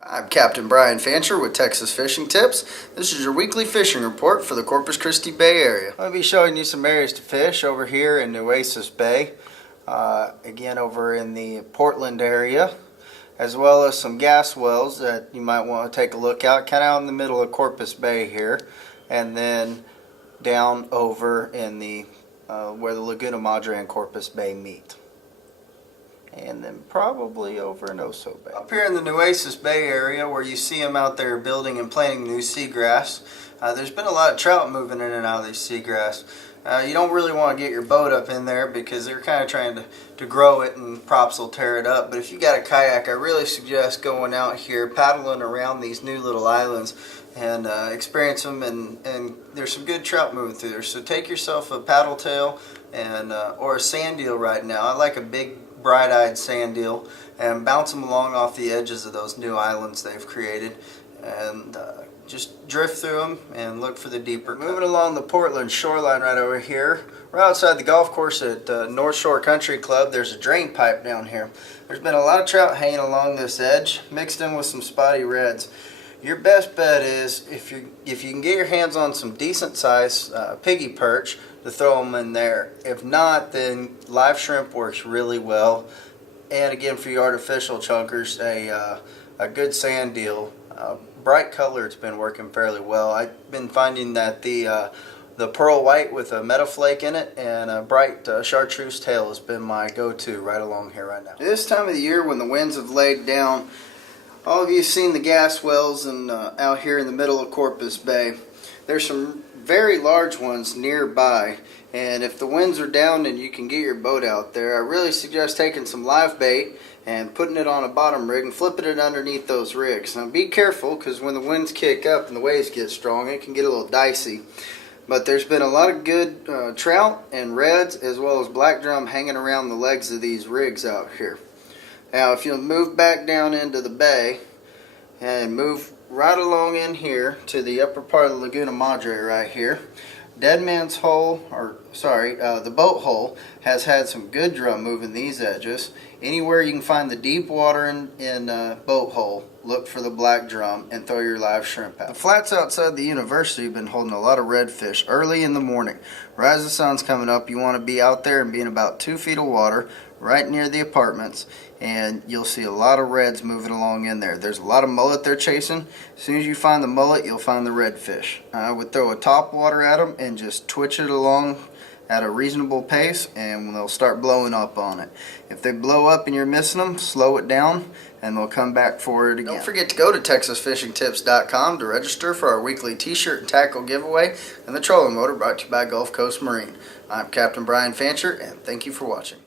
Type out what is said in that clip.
I'm Captain Brian Fancher with Texas Fishing Tips. This is your weekly fishing report for the Corpus Christi Bay area. I'll be showing you some areas to fish over here in Nueces Bay, again over in the Portland area, as well as some gas wells that you might want to take a look at, kind of out in the middle of Corpus Bay here, and then down over in the where the Laguna Madre and Corpus Bay meet. And then probably over in Oso Bay. Up here in the Nueces Bay area where you see them out there building and planting new seagrass, there's been a lot of trout moving in and out of these seagrass. You don't really want to get your boat up in there because they're kind of trying to grow it and props will tear it up. But if you got a kayak, I really suggest going out here paddling around these new little islands and experience them, and there's some good trout moving through there. So take yourself a paddle tail and or a sand eel right now. I like a big bright-eyed sand eel, and bounce them along off the edges of those new islands they've created, and just drift through them and look for the deeper cut. Moving along the Portland shoreline right over here, right outside the golf course at North Shore Country Club, there's a drain pipe down here. There's been a lot of trout hanging along this edge, mixed in with some spotty reds. Your best bet is if you can get your hands on some decent size piggy perch to throw them in there. If not, then live shrimp works really well. And again, for your artificial chunkers, a good sand eel, bright color, it's been working fairly well. I've been finding that the pearl white with a metaflake in it and a bright chartreuse tail has been my go-to right along here right now. This time of the year when the winds have laid down, all of you have seen the gas wells and out here in the middle of Corpus Bay. There's some very large ones nearby, and if the winds are down and you can get your boat out there, I really suggest taking some live bait and putting it on a bottom rig and flipping it underneath those rigs. Now be careful, because when the winds kick up and the waves get strong, it can get a little dicey. But there's been a lot of good trout and reds as well as black drum hanging around the legs of these rigs out here. Now if you'll move back down into the bay and move right along in here to the upper part of the Laguna Madre right here, Dead Man's Hole, the boat hole has had some good drum moving these edges. Anywhere you can find the deep water in boat hole, look for the black drum and throw your live shrimp out. The flats outside the university have been holding a lot of redfish early in the morning. Right as the sun's coming up, you want to be out there and be in about 2 feet of water right near the apartments, and you'll see a lot of reds moving along in there. There's a lot of mullet they're chasing. As soon as you find the mullet, you'll find the redfish. I would throw a top water at them and just twitch it along at a reasonable pace, and they'll start blowing up on it. If they blow up and you're missing them, slow it down and they'll come back for it again. Don't forget to go to TexasFishingTips.com to register for our weekly t-shirt and tackle giveaway and the trolling motor brought to you by Gulf Coast Marine. I'm Captain Brian Fancher, and thank you for watching.